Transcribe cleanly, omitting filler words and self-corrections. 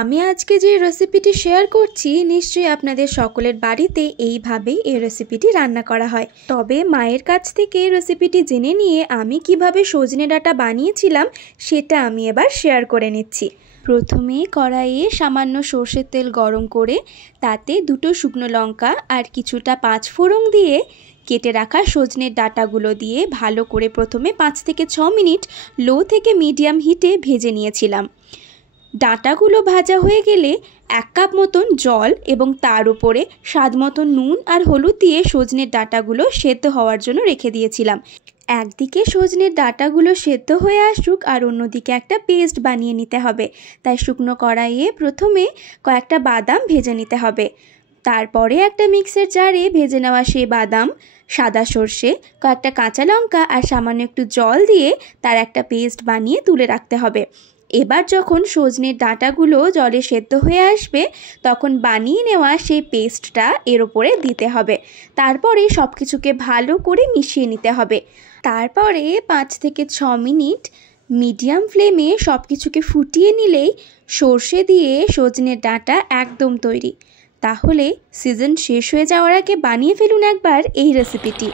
আমি আজকে যে রেসিপিটি শেয়ার করছি নিশ্চয়ই আপনাদের সকলের বাড়িতে এইভাবেই এই রেসিপিটি রান্না করা হয়। তবে মায়ের কাছ থেকে রেসিপিটি জেনে নিয়ে আমি কিভাবে সজনে ডাঁটা বানিয়েছিলাম সেটা আমি এবার শেয়ার করে নিচ্ছি। প্রথমে কড়াইয়ে সামান্য সর্ষের তেল গরম করে তাতে দুটো শুকনো লঙ্কা আর কিছুটা পাঁচফোড়ন দিয়ে কেটে রাখা সজনের ডাঁটাগুলো দিয়ে ভালো করে প্রথমে 5 থেকে 6 মিনিট লো থেকে মিডিয়াম হিটে ভেজে নিয়েছিলাম। ডাঁটাগুলো ভাজা হয়ে গেলে 1 কাপ মতন জল এবং তার উপরে স্বাদ মতন নুন আর হলুদ দিয়ে সজনের ডাঁটাগুলো সেদ্ধ হওয়ার জন্য রেখে দিয়েছিলাম। একদিকে সজনের ডাঁটাগুলো সেদ্ধ হয়ে আসুক আর অন্যদিকে একটা পেস্ট বানিয়ে নিতে হবে। তাই শুকনো কড়াইয়ে প্রথমে কয়েকটা বাদাম ভেজে নিতে হবে। তারপরে একটা মিক্সার জারে ভেজে নেওয়া সেই বাদাম, সাদা সর্ষে, কয়েকটা কাঁচা লঙ্কা আর সামান্য একটু জল দিয়ে তার একটা পেস্ট বানিয়ে তুলে রাখতে হবে। এবার যখন সজনের ডাঁটাগুলো জলে সেদ্ধ হয়ে আসবে তখন বানিয়ে নেওয়া সেই পেস্টটা এর ওপরে দিতে হবে। তারপরে সব কিছুকে ভালো করে মিশিয়ে নিতে হবে। তারপরে 5 থেকে 6 মিনিট মিডিয়াম ফ্লেমে সব কিছুকে ফুটিয়ে নিলেই সর্ষে দিয়ে সজনের ডাঁটা একদম তৈরি। তাহলে সিজন শেষ হয়ে যাওয়ার আগে বানিয়ে ফেলুন একবার এই রেসিপিটি।